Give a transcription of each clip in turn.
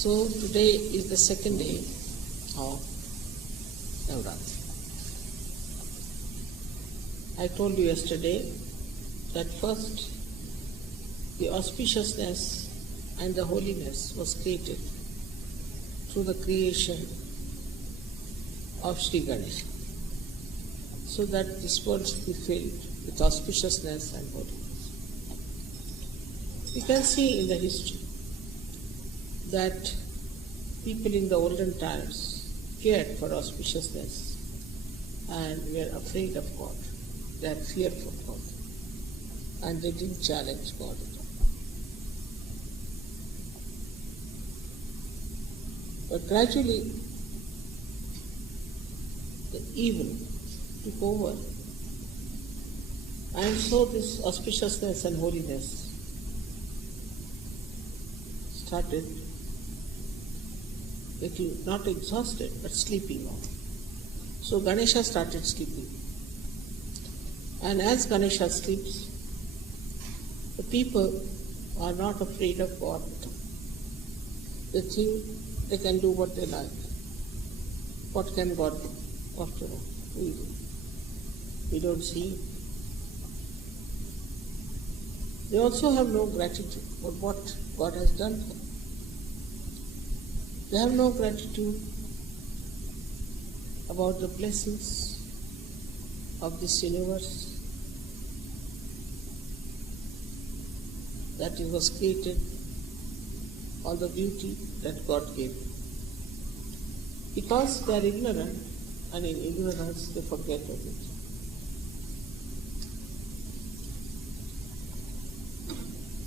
So today is the second day of Navaratri. I told you yesterday that first the auspiciousness and the holiness was created through the creation of Sri Ganesha, so that this world should be filled with auspiciousness and holiness. We can see in the history that people in the olden times cared for auspiciousness and were afraid of God. They had fear for God and they didn't challenge God at all. But gradually the evil took over, and so this auspiciousness and holiness started little, not exhausted, but sleeping on. So Ganesha started sleeping. And as Ganesha sleeps, the people are not afraid of God. They think they can do what they like. What can God do? After all, we don't see it. They also have no gratitude for what God has done for them. They have no gratitude about the blessings of this universe, that it was created, all the beauty that God gave. Because they are ignorant, and in ignorance they forget everything.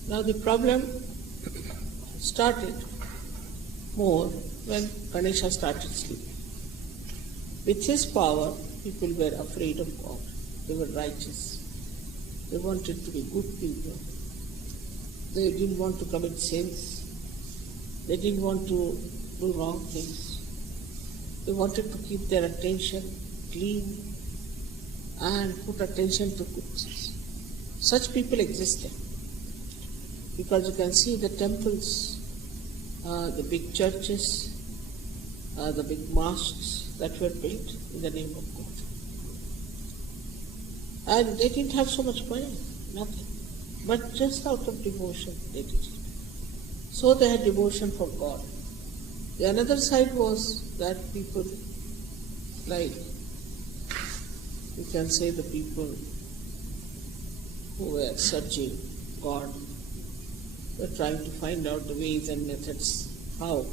Now the problem started more when Ganesha started sleeping. With his power, people were afraid of God. They were righteous. They wanted to be good people. They didn't want to commit sins. They didn't want to do wrong things. They wanted to keep their attention clean and put attention to good things. Such people existed. Because you can see the temples, the big churches, the big mosques that were built in the name of God. And they didn't have so much money, nothing. But just out of devotion they did it. So they had devotion for God. The another side was that people, like you can say the people who were searching God, were trying to find out the ways and methods how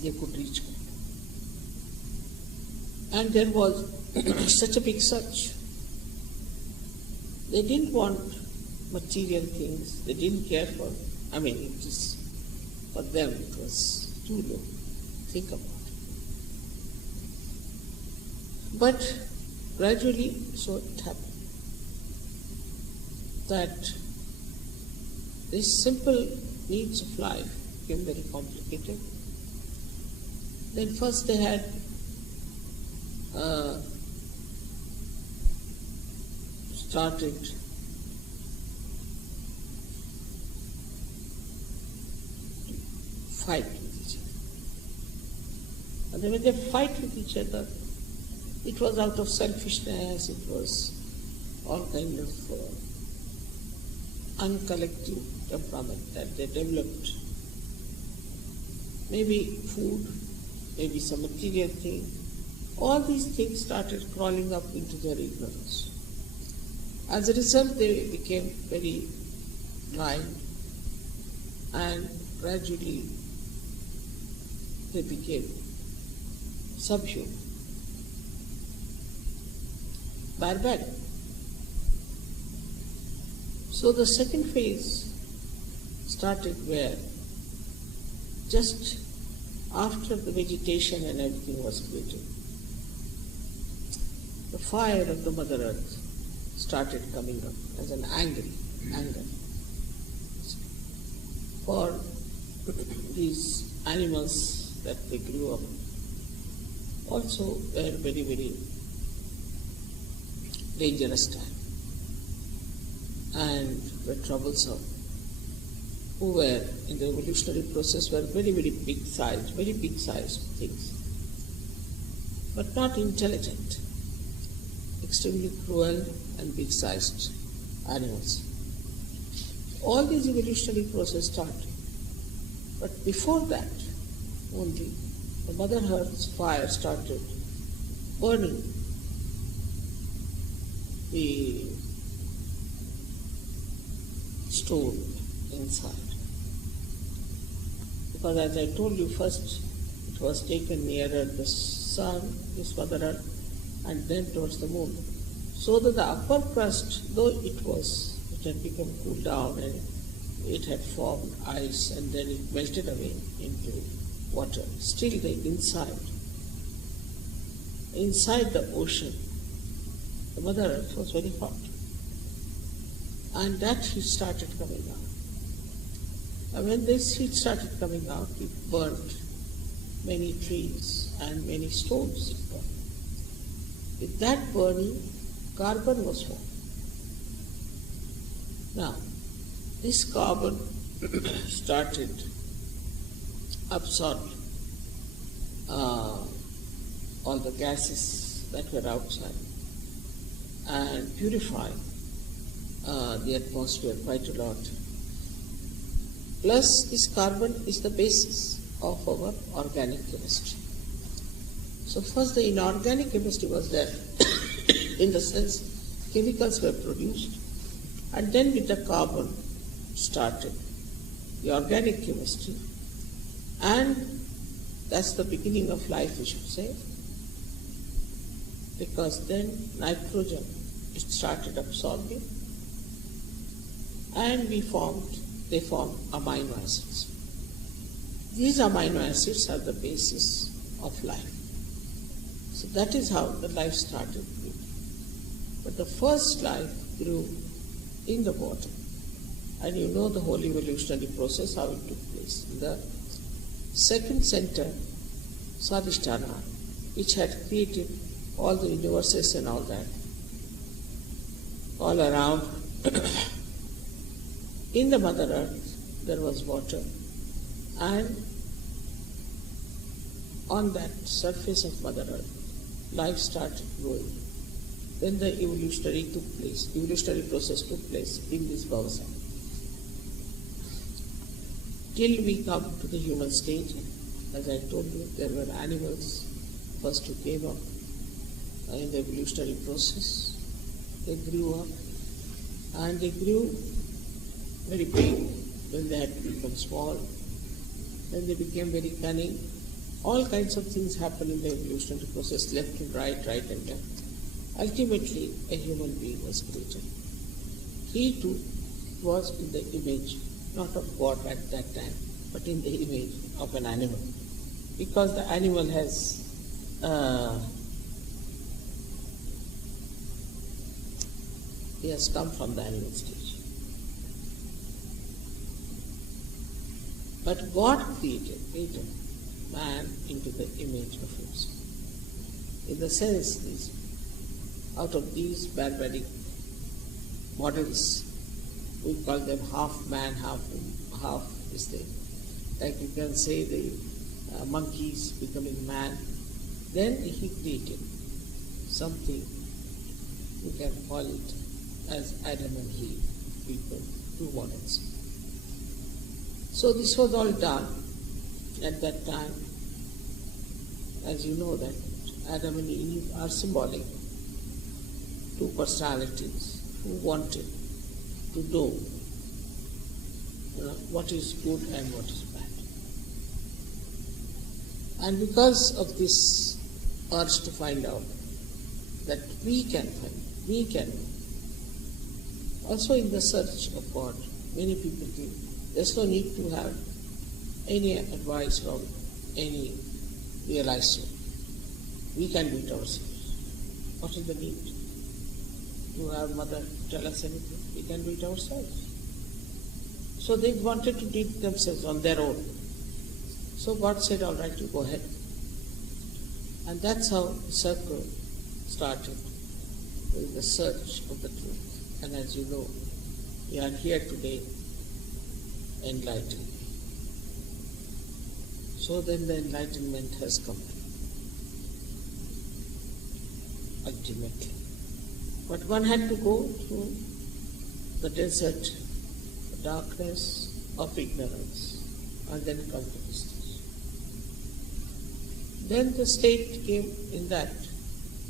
they could reach God. And there was such a big search. They didn't want material things. They didn't care for, it was, for them it was too low. Think about it. But gradually, so it happened that these simple needs of life became very complicated. Then first they had started to fight with each other. And then when they fight with each other, it was out of selfishness, it was all kind of uncollective temperament that they developed. Maybe food, maybe some material thing. All these things started crawling up into their ignorance. As a result, they became very blind, and gradually they became subhuman, barbaric. So the second phase started where just after the vegetation and everything was created, the fire of the Mother Earth started coming up as an anger for these animals that they grew up. Also were very, very dangerous time and were troublesome. who were in the evolutionary process were very big sized things, but not intelligent, extremely cruel and big sized animals. All these evolutionary process started, but before that only the Mother Earth's fire started burning the stone inside. Because as I told you, first it was taken nearer the sun, this Mother Earth, and then towards the moon. So that the upper crust, though it had become cooled down and it had formed ice and then it melted away into water, still the inside the ocean, the Mother Earth was very hot. And that heat started coming out. And when this heat started coming out, it burnt many trees and many stones. It burned. With that burning, carbon was formed. Now, this carbon started absorbing all the gases that were outside and purifying the atmosphere quite a lot. Plus, this carbon is the basis of our organic chemistry. So first the inorganic chemistry was there, in the sense chemicals were produced, and then with the carbon started the organic chemistry, and that's the beginning of life, we should say, because then nitrogen it started absorbing, and they formed amino acids. These amino acids are the basis of life. So that is how the life started. But the first life grew in the water. And you know the whole evolutionary process, how it took place. In the second center, Swadhisthana, which had created all the universes and all that, all around, in the Mother Earth there was water, and on that surface of Mother Earth, life started growing. Then the evolutionary process took place in this Bhavasa. Till we come to the human stage, as I told you, there were animals first who came up in the evolutionary process. They grew up, and they grew very big, then they had to become small, then they became very cunning. All kinds of things happen in the evolutionary process, left and right and left. Ultimately, a human being was created. He too was in the image, not of God at that time, but in the image of an animal. Because the animal has he has come from the animal stage. But God created man into the image of himself. In the sense, out of these barbaric models, we call them half man, half this thing. Like you can say the monkeys becoming man. Then he created something, we can call it as Adam and Eve, people, two models. So this was all done at that time. As you know that Adam and Eve are symbolic, two personalities who wanted to know what is good and what is bad. And because of this urge to find out that we can also in the search of God, many people think there's no need to have any advice from any realized soul. We can do it ourselves. What is the need to have Mother tell us anything? We can do it ourselves. So they wanted to do it themselves on their own. So God said, all right, you go ahead. And that's how the circle started, with the search of the truth. And as you know, we are here today enlightened. So then the enlightenment has come ultimately. But one had to go through the desert, the darkness of ignorance, and then come to this stage. Then the state came in that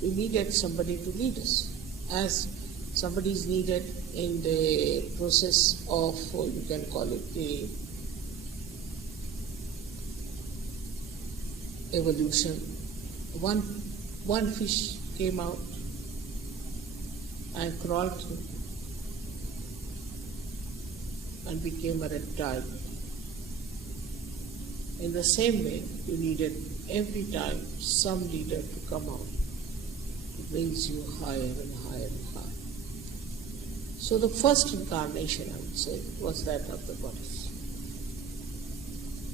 we needed somebody to lead us, as somebody is needed in the process of, you can call it the evolution. One fish came out and crawled through and became a reptile. In the same way, you needed every time some leader to come out to brings you higher and higher and higher. So the first incarnation, I would say, was that of the goddess.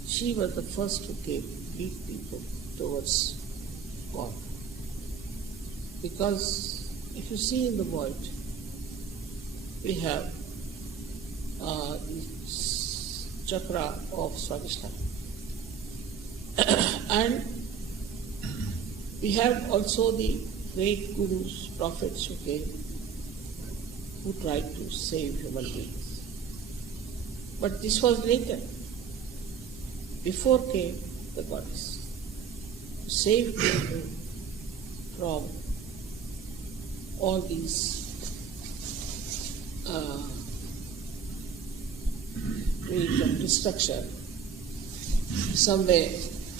She was the first to lead people towards God. Because if you see in the world, we have the chakra of Swadhisthana. And we have also the great gurus, prophets who came, who tried to save human beings. But this was later. Before came the goddess, to save people from all these ways of destruction. Somewhere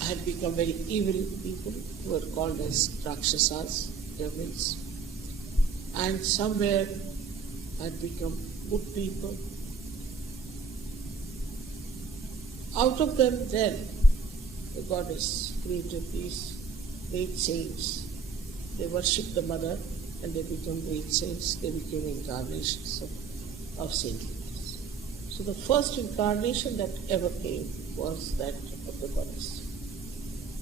had become very evil people who were called as Rakshasas, devils, and somewhere had become good people. Out of them then the goddess created these great saints. They worshipped the mother and they became great saints. They became incarnations of saintliness. So the first incarnation that ever came was that of the goddess.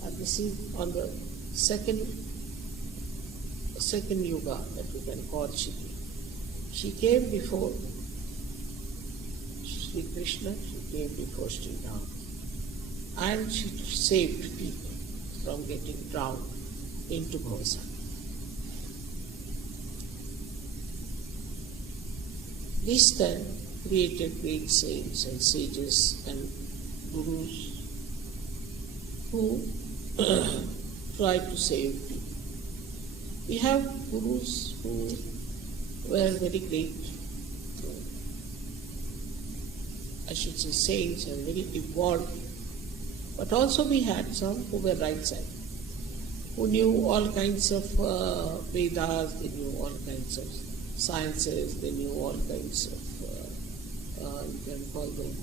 And this is on the second yuga that we can call Shri. She came before Sri Krishna, she came before Sri Ram, and she saved people from getting drowned into Bhavasagar. This then created great saints and sages and gurus who tried to save people. We have gurus who were very great, I should say saints and very evolved. But also we had some who were right side, who knew all kinds of Vedas, they knew all kinds of sciences, they knew all kinds of, you can call them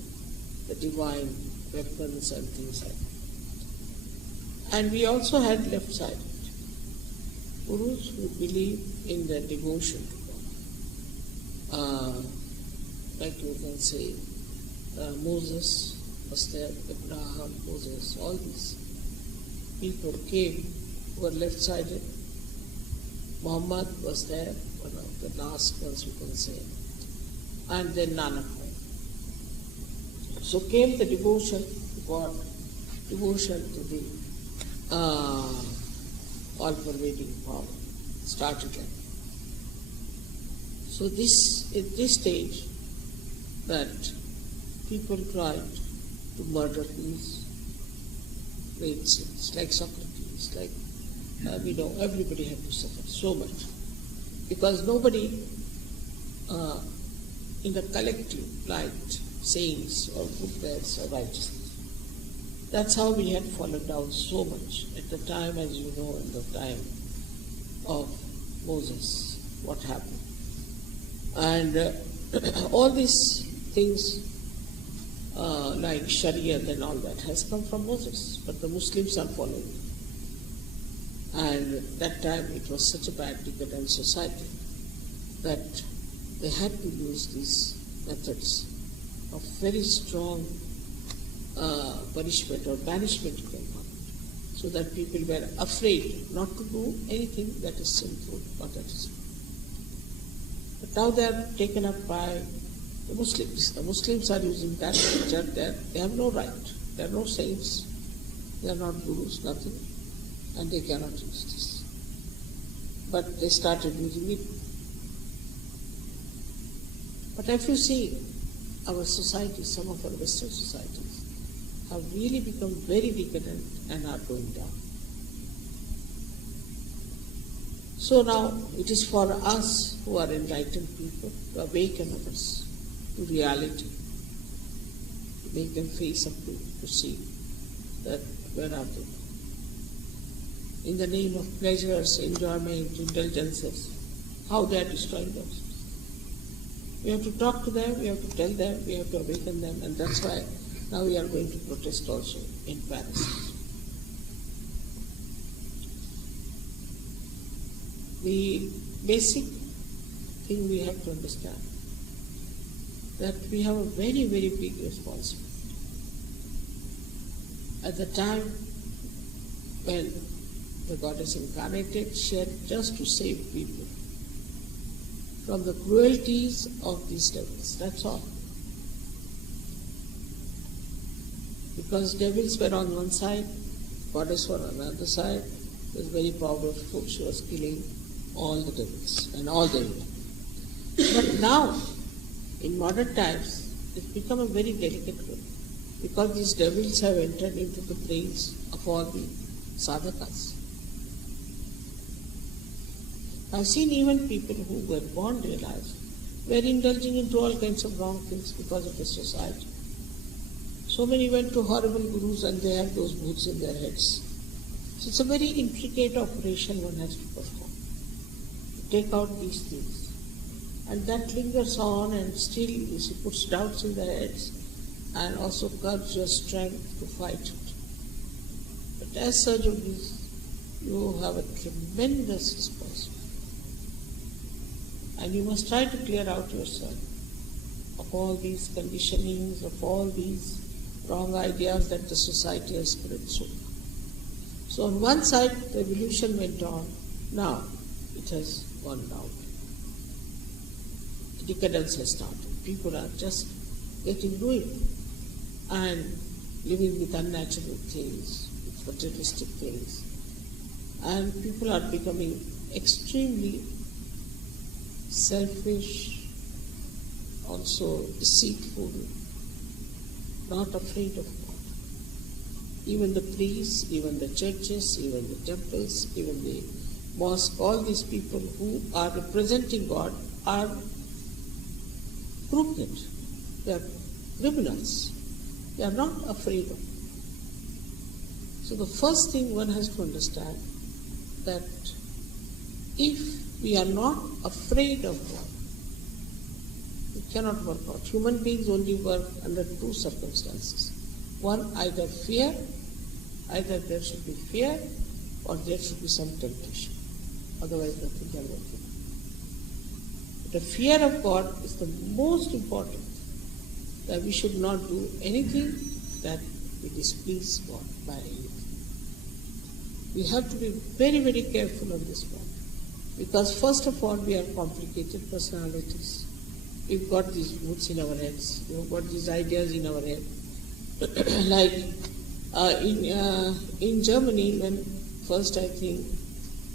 the divine weapons and things like that. And we also had left-sided gurus who believe in the devotion to God. Like you can say, Moses was there, Abraham, Moses, all these people came who were left-sided. Muhammad was there, one of the last ones you can say, and then Nanak. So came the devotion to God, devotion to the all-pervading power, started like. So this, at this stage, that people tried to murder these great saints, like Socrates, like, we know everybody had to suffer so much. Because nobody in the collective liked saints or goodness or righteousness. That's how we had fallen down so much at the time, as you know, in the time of Moses, what happened. And all these things like Sharia and all that has come from Moses, but the Muslims are following it. And that time it was such a bad, decadent society that they had to use these methods of very strong punishment or banishment, you can call it, so that people were afraid not to do anything that is sinful or that is wrong. But now they are taken up by The Muslims. The Muslims are using that picture. They have no right. They are no saints. They are not gurus, nothing. And they cannot use this. But they started using it. But if you see our society, some of our Western societies have really become very decadent and are going down. So now it is for us who are enlightened people to awaken others to reality, to make them face up to see that where are they? In the name of pleasures, enjoyment, indulgences, how they are destroying themselves. We have to talk to them, we have to tell them, we have to awaken them, and that's why now we are going to protest also in Paris. The basic thing we have to understand that we have a very, very big responsibility. At the time when the goddess incarnated, she had just to save people from the cruelties of these devils. That's all. Because devils were on one side, goddess were on the other side. It was very powerful. She was killing all the devils and all the evil. But now, in modern times, it's become a very delicate one, because these devils have entered into the brains of all the sadhakas. I've seen even people who were born realized were indulging into all kinds of wrong things because of the society. So many went to horrible gurus and they have those boots in their heads. So it's a very intricate operation one has to perform to take out these things. And that lingers on and still it puts doubts in their heads and also curbs your strength to fight it. But as Sahajayogis, you have a tremendous responsibility. And you must try to clear out yourself of all these conditionings, of all these wrong ideas that the society has spread so far. So on one side, the evolution went on. Now, it has gone down. Decadence has started. People are just getting ruined and living with unnatural things, with materialistic things. And people are becoming extremely selfish, also deceitful, not afraid of God. Even the priests, even the churches, even the temples, even the mosque, all these people who are representing God are crooked. They are criminals. They are not afraid of. So the first thing one has to understand that if we are not afraid of God, we cannot work out. Human beings only work under two circumstances. One, either fear, either there should be fear or there should be some temptation. Otherwise nothing can work out. The fear of God is the most important, that we should not do anything that we displease God by anything. We have to be very, very careful on this one. Because first of all, we are complicated personalities. We've got these roots in our heads. We've got these ideas in our head. Like in Germany, when first I think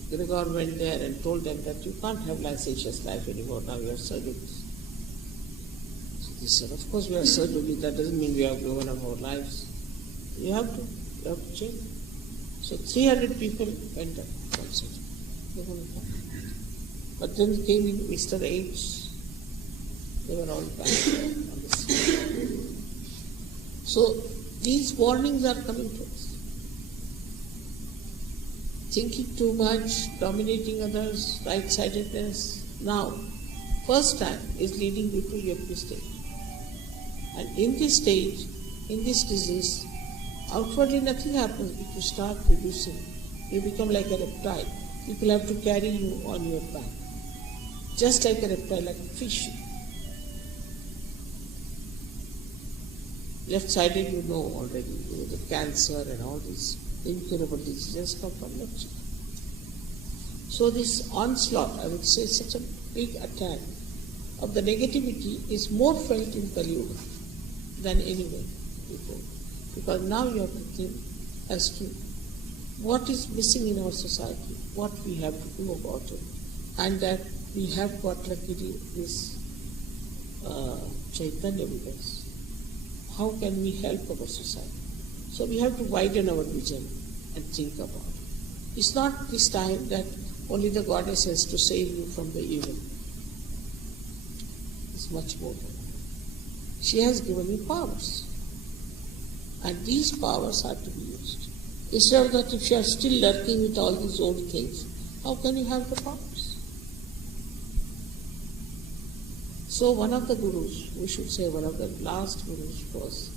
Gregor went there and told them that you can't have licentious life anymore, now you are Sahajayogis. So they said, of course we are Sahajayogis, that doesn't mean we have given up our lives. You have to change. So 300 people went up from Sahajayogis. But then came in Mr. H. They were all back on the scene. So these warnings are coming to us. Thinking too much, dominating others, right-sidedness. Now, first time is leading you to yogi stage. And in this stage, in this disease, outwardly nothing happens, but you start reducing. You become like a reptile. People have to carry you on your back. Just like a reptile, like a fish. Left-sided, you know already, the cancer and all these incurable diseases come from left side. So this onslaught, I would say, such a big attack of the negativity is more felt in Kali Yuga than anywhere before. Because now you have to think as to what is missing in our society, what we have to do about it, and that we have got luckily this Chaitanya with us. How can we help our society? So we have to widen our vision and think about it. It's not this time that only the goddess has to save you from the evil. It's much more than that. She has given you powers. And these powers are to be used. Instead of that, if you are still lurking with all these old things, how can you have the powers? So one of the gurus, we should say one of the last gurus was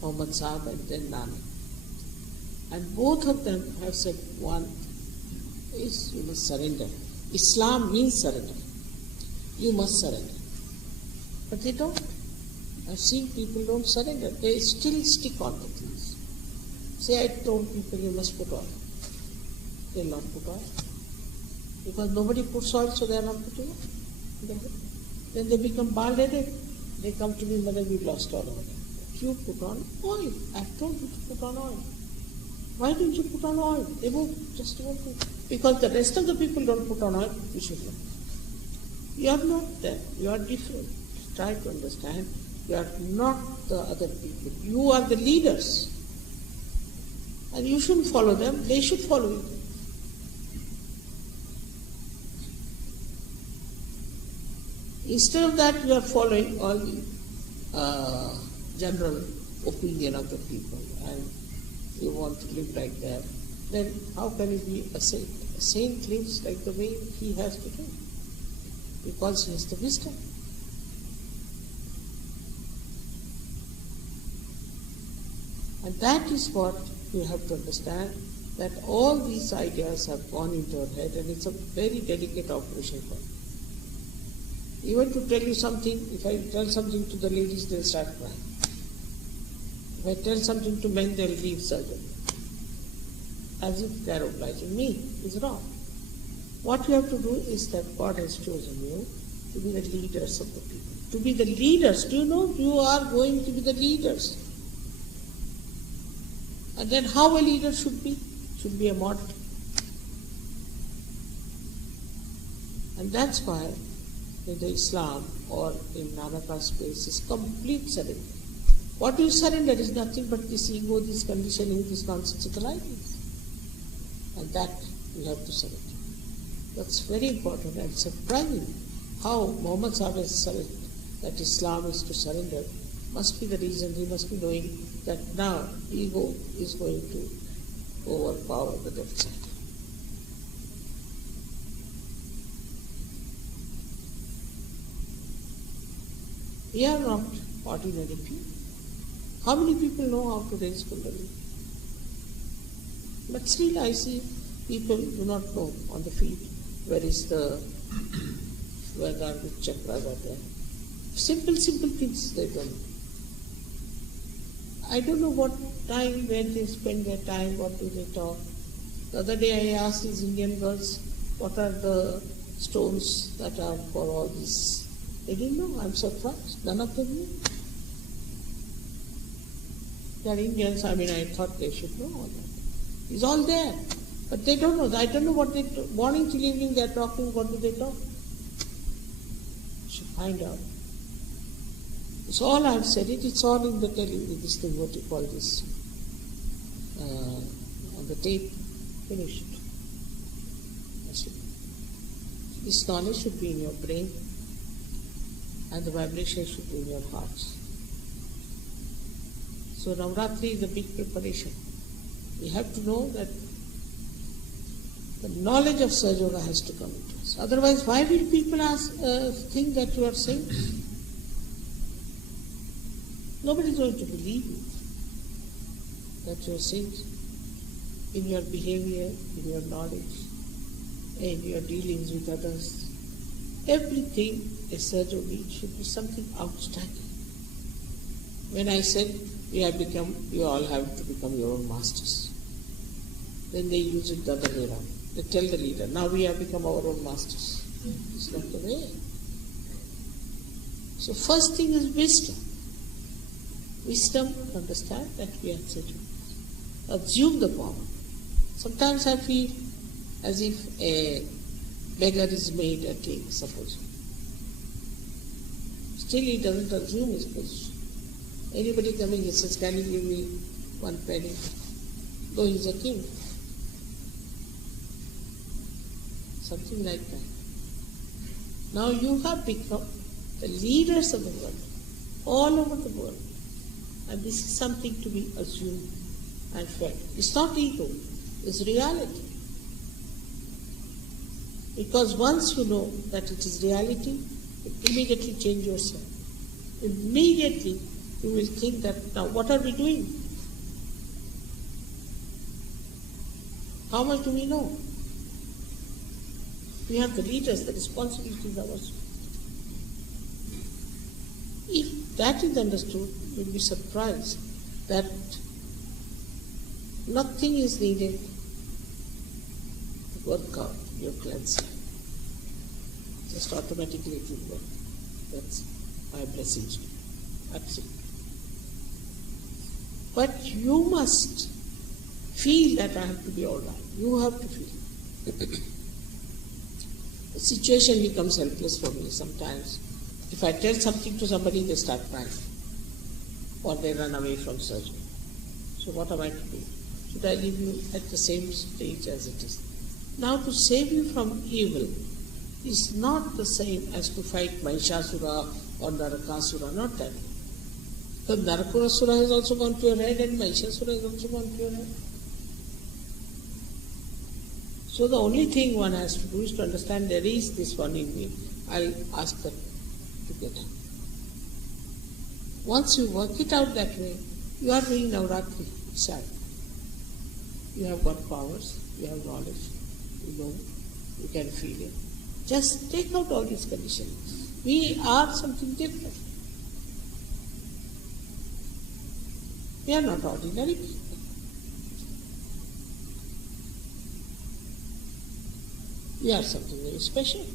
Muhammad Sahib and then Nanak. And both of them have said one is you must surrender. Islam means surrender. You must surrender. But they don't. I've seen people don't surrender. They still stick on to things. Say, I told people you must put oil. They'll not put oil. Because nobody puts oil, so they are not putting oil. Then they become bald-headed. They come to me, Mother, we've lost all of it. You put on oil. I've told you to put on oil. Why don't you put on oil? They won't, just won't put. Because the rest of the people don't put on oil, you should not. You are not there. You are different. Try to understand. You are not the other people. You are the leaders. And you shouldn't follow them. They should follow you. Instead of that, you are following all the general opinion of the people and you want to live like that. Then how can you be a saint? A saint lives like the way he has to do. Because he has the wisdom. And that is what you have to understand, that all these ideas have gone into our head and it's a very delicate operation for you. Even to tell you something, if I tell something to the ladies, they'll start crying. If I tell something to men, they'll leave suddenly. As if they're obliging me. It's wrong. What you have to do is that God has chosen you to be the leaders of the people. To be the leaders. Do you know you are going to be the leaders? And then how a leader should be? Should be a model. And that's why in the Islam or in Nanaka space is complete surrender. What you surrender is nothing but this ego, this conditioning, this nonsensical ideas. And that you have to surrender. That's very important and surprising how Muhammad Sahib has said that Islam is to surrender. Must be the reason he must be knowing that now ego is going to overpower the left side. We are not ordinary people. How many people know how to raise Kundalini? But still I see people do not know on the feet where are the chakras are there. Simple things they don't know. I don't know what time, where they spend their time, what do they talk. The other day I asked these Indian girls, what are the stones that are for all this? They didn't know. I'm surprised. None of them knew. They are Indians. I thought they should know all that. It's all there. But they don't know. I don't know what they morning till evening they are talking. What do they talk? You should find out. It's all I've said it. It's all in the this thing, what you call this, on the tape. Finished. That's it. This knowledge should be in your brain and the vibration should be in your hearts. So Navaratri is a big preparation. We have to know that the knowledge of Sahajayoga has to come into us. Otherwise, why will people think that you are saints? Nobody is going to believe you that you are saints in your behavior, in your knowledge, in your dealings with others. Everything a Sahajayogi should be something outstanding. When I said you all have to become your own masters, then they use it the other way around. They tell the leader, now we have become our own masters. It's not the way. So first thing is wisdom. Wisdom to understand that we are children. Assume the power. Sometimes I feel as if a beggar is made a king, suppose. Still he doesn't assume his position. Anybody coming, he says, can you give me 1 penny? Though he's a king. Something like that. Now you have become the leaders of the world, all over the world. And this is something to be assumed and felt. It's not ego, it's reality. Because once you know that it is reality, you immediately change yourself. Immediately you will think that, now what are we doing? How much do we know? We have the leaders, the responsibility is ours. If that is understood, you will be surprised that nothing is needed to work out your cleansing. Just automatically it will work. That's my blessing to you. Absolutely. But you must feel that I have to be all right. You have to feel. The situation becomes helpless for me sometimes. If I tell something to somebody, they start crying. Or they run away from surgery. So what am I to do? Should I leave you at the same stage as it is? Now to save you from evil is not the same as to fight Mahishasura or Narakasura, not that. The Narakasura has also gone to your head and Mahishasura has also gone to your head. So the only thing one has to do is to understand there is this one in me. I'll ask that to get out. Once you work it out that way, you are doing Navaratri itself. You have got powers, you have knowledge, you know, you can feel it. Just take out all these conditions. We are something different. We are not ordinary people. We are something very special.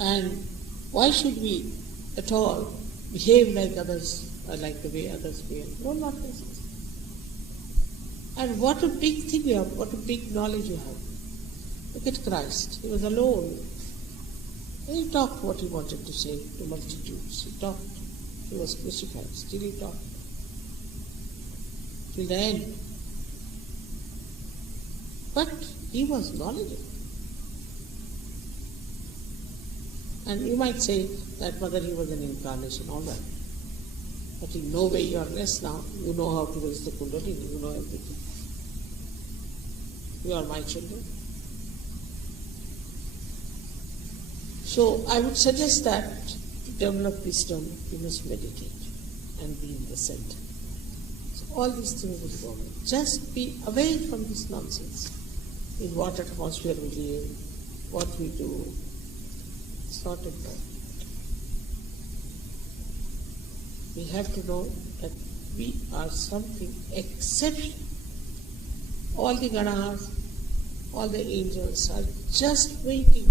And why should we at all behave like others, or like the way others behave? No, not necessary. And what a big thing you have, what a big knowledge you have. Look at Christ. He was alone. And he talked what he wanted to say to multitudes. He talked. He was crucified. Still he talked. Till the end. But he was knowledgeable. And you might say that whether he was an incarnation, all that. But in no way you are less now. You know how to raise the Kundalini. You know everything. You are my children. So I would suggest that to develop wisdom, you must meditate and be in the center. So all these things will go away. Just be away from this nonsense. In what atmosphere we live, what we do. It's not important. We have to know that we are something exceptional. All the Ganahas, all the angels are just waiting